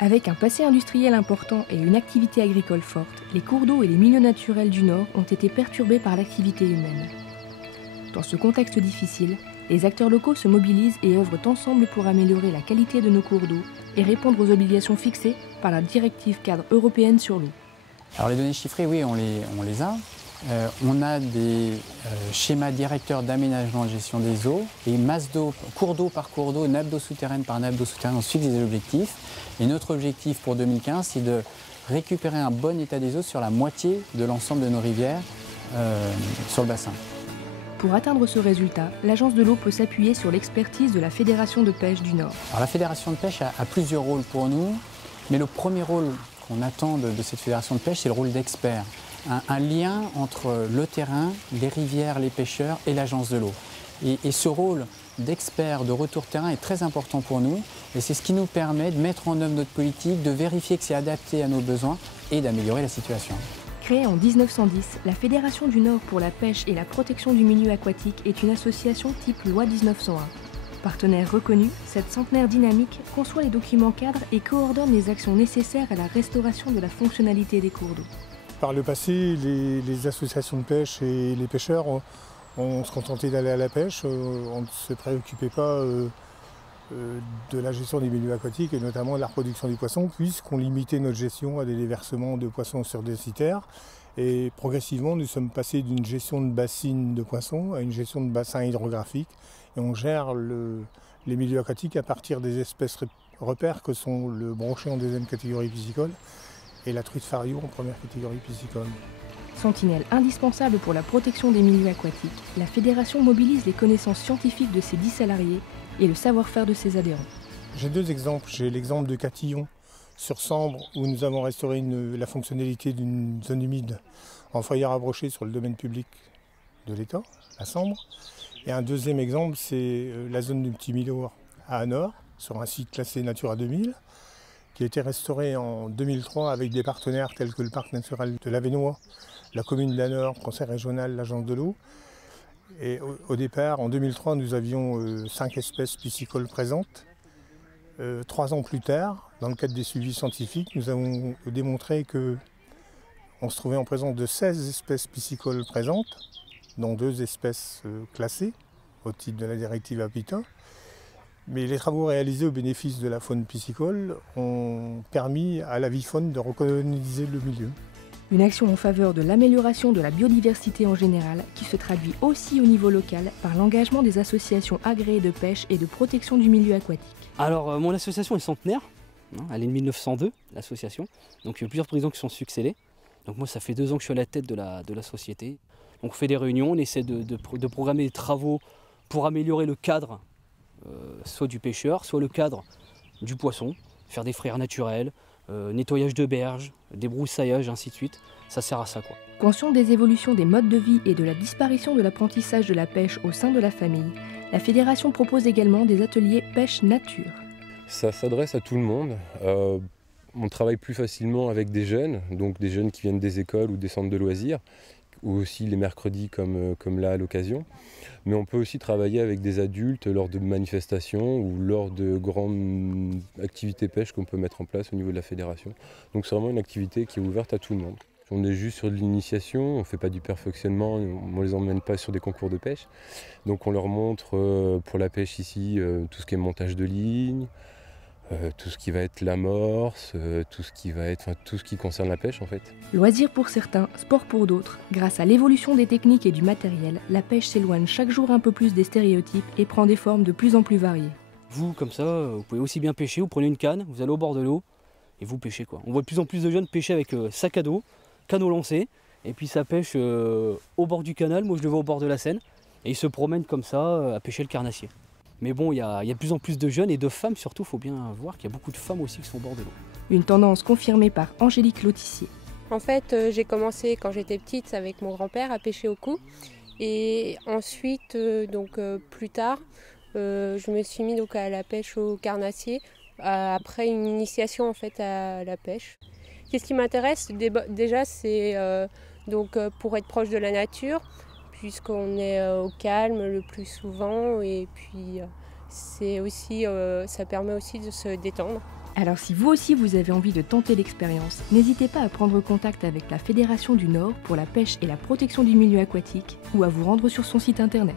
Avec un passé industriel important et une activité agricole forte, les cours d'eau et les milieux naturels du Nord ont été perturbés par l'activité humaine. Dans ce contexte difficile, les acteurs locaux se mobilisent et œuvrent ensemble pour améliorer la qualité de nos cours d'eau et répondre aux obligations fixées par la directive cadre européenne sur l'eau. Alors les données chiffrées, oui, on les a. On a des schémas directeurs d'aménagement et de gestion des eaux et masse d'eau, cours d'eau par cours d'eau, nappe d'eau souterraine par nappe d'eau souterraine, on se fixe des objectifs. Et notre objectif pour 2015, c'est de récupérer un bon état des eaux sur la moitié de l'ensemble de nos rivières sur le bassin. Pour atteindre ce résultat, l'Agence de l'eau peut s'appuyer sur l'expertise de la Fédération de pêche du Nord. Alors, la Fédération de pêche a plusieurs rôles pour nous, mais le premier rôle qu'on attend de cette Fédération de pêche, c'est le rôle d'expert. Un lien entre le terrain, les rivières, les pêcheurs et l'Agence de l'eau. Et ce rôle d'expert, de retour terrain est très important pour nous et c'est ce qui nous permet de mettre en œuvre notre politique, de vérifier que c'est adapté à nos besoins et d'améliorer la situation. Créée en 1910, la Fédération du Nord pour la pêche et la protection du milieu aquatique est une association type loi 1901. Partenaire reconnu, cette centenaire dynamique conçoit les documents cadres et coordonne les actions nécessaires à la restauration de la fonctionnalité des cours d'eau. Par le passé, les associations de pêche et les pêcheurs on se contentait d'aller à la pêche, on ne se préoccupait pas de la gestion des milieux aquatiques et notamment de la reproduction des poissons, puisqu'on limitait notre gestion à des déversements de poissons sur des citerres. Et progressivement, nous sommes passés d'une gestion de bassines de poissons à une gestion de bassins hydrographiques. Et on gère les milieux aquatiques à partir des espèces repères que sont le brochet en deuxième catégorie piscicole et la truite fario en première catégorie piscicole. Sentinelle indispensable pour la protection des milieux aquatiques, la Fédération mobilise les connaissances scientifiques de ses 10 salariés et le savoir-faire de ses adhérents. J'ai deux exemples. J'ai l'exemple de Catillon sur Sambre où nous avons restauré la fonctionnalité d'une zone humide en foyer à brocher sur le domaine public de l'État, à Sambre. Et un deuxième exemple, c'est la zone du Petit Miloir à Anor, sur un site classé Natura 2000, qui a été restauré en 2003 avec des partenaires tels que le Parc naturel de l'Avesnois, la commune d'Anor, Conseil régional, l'Agence de l'eau. Et au départ, en 2003, nous avions 5 espèces piscicoles présentes. 3 ans plus tard, dans le cadre des suivis scientifiques, nous avons démontré qu'on se trouvait en présence de 16 espèces piscicoles présentes, dont 2 espèces classées au titre de la directive Habitat. Mais les travaux réalisés au bénéfice de la faune piscicole ont permis à la vie-faune de recoloniser le milieu. Une action en faveur de l'amélioration de la biodiversité en général, qui se traduit aussi au niveau local par l'engagement des associations agréées de pêche et de protection du milieu aquatique. Alors mon association est centenaire, elle est de 1902, l'association, donc il y a plusieurs présidents qui sont succédés. Donc moi ça fait 2 ans que je suis à la tête de la société. Donc on fait des réunions, on essaie de programmer des travaux pour améliorer le cadre, soit du pêcheur, soit le cadre du poisson, faire des frayères naturelles, nettoyage de berges, débroussaillage, ainsi de suite. Ça sert à ça, quoi. Conscient des évolutions des modes de vie et de la disparition de l'apprentissage de la pêche au sein de la famille, la Fédération propose également des ateliers pêche nature. Ça s'adresse à tout le monde. On travaille plus facilement avec des jeunes, donc des jeunes qui viennent des écoles ou des centres de loisirs, ou aussi les mercredis comme là à l'occasion. Mais on peut aussi travailler avec des adultes lors de manifestations ou lors de grandes activités pêche qu'on peut mettre en place au niveau de la fédération. Donc c'est vraiment une activité qui est ouverte à tout le monde. On est juste sur de l'initiation, on ne fait pas du perfectionnement, on ne les emmène pas sur des concours de pêche. Donc on leur montre pour la pêche ici tout ce qui est montage de ligne, tout ce qui va être l'amorce, tout ce qui concerne la pêche en fait. Loisir pour certains, sport pour d'autres. Grâce à l'évolution des techniques et du matériel, la pêche s'éloigne chaque jour un peu plus des stéréotypes et prend des formes de plus en plus variées. Vous, comme ça, vous pouvez aussi bien pêcher, vous prenez une canne, vous allez au bord de l'eau et vous pêchez, quoi. On voit de plus en plus de jeunes pêcher avec sac à dos, canot lancé, et puis ça pêche au bord du canal. Moi je le vois au bord de la Seine, et ils se promènent comme ça à pêcher le carnassier. Mais bon, il y a de plus en plus de jeunes et de femmes surtout, il faut bien voir qu'il y a beaucoup de femmes aussi qui sont au bord de l'eau. Une tendance confirmée par Angélique Lotissier. En fait, j'ai commencé quand j'étais petite avec mon grand-père à pêcher au cou. Et ensuite, plus tard, je me suis mis donc à la pêche au carnassier après une initiation en fait à la pêche. Qu'est-ce qui m'intéresse déjà, c'est pour être proche de la nature, puisqu'on est au calme le plus souvent, et puis c'est aussi, ça permet aussi de se détendre. Alors si vous aussi vous avez envie de tenter l'expérience, n'hésitez pas à prendre contact avec la Fédération du Nord pour la pêche et la protection du milieu aquatique ou à vous rendre sur son site internet.